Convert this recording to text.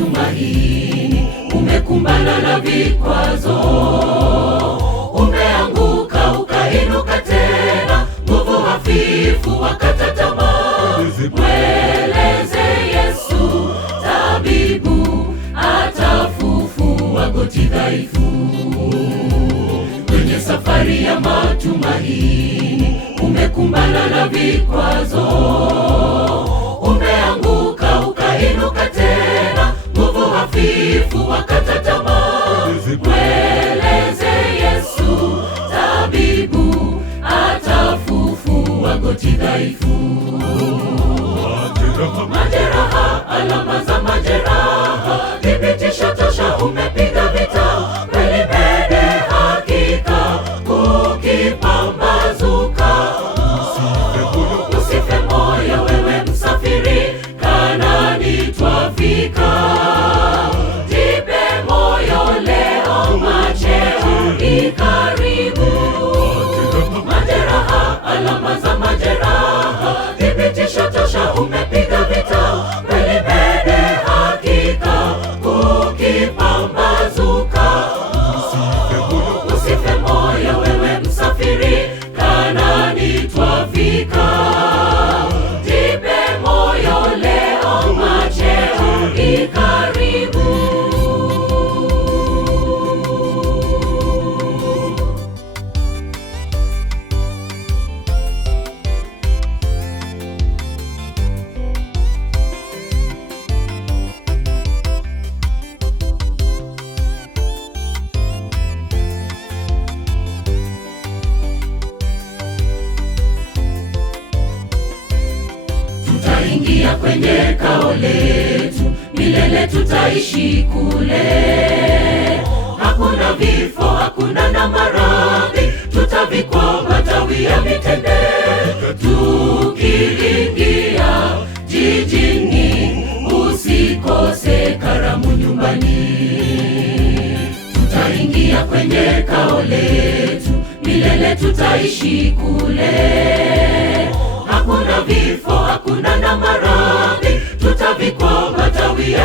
matumaini, umekumbana na vikwazo, umeanguka ukainuka tena, nguvu hafifu wakata tamaa. Mweleze Yesu tabibu, atafufua goti dhaifu. Kwenye safari ya matumaini, umekumbana na vikwazo, umeanguka ukainuka tena, nguvu hafifu wakata tamaa. Mweleze Yesu tabibu, atafufua goti dhaifu. Majeraha, alama za majeraha, thibitisho tosha, umepiga vita kweli mbele, hakika ukipambazuka. Usife moyo wewe msafiri, Kanaani twafika. Jipe moyo leo, macheo ni karibu. Majeraha, alama za majeraha, thibitisho tosha, umepiga vita kweli mbele, hakika ukipambazuka. Usife moyo wewe msafiri, Kanaani twafika. Jipe moyo leo, macheo ni karibu. Tutaingia kwenye kao letu, milele tutaishi kule. Hakuna vifo, hakuna na maradhi, tutavikwa matawi ya mitende. Tukiingia jijini, usikose karamu nyumbani. Tutaingia kwenye kao letu, milele tutaishi kule. Hakuna vifo, hakuna na maradhi, tutavikwa matawi ya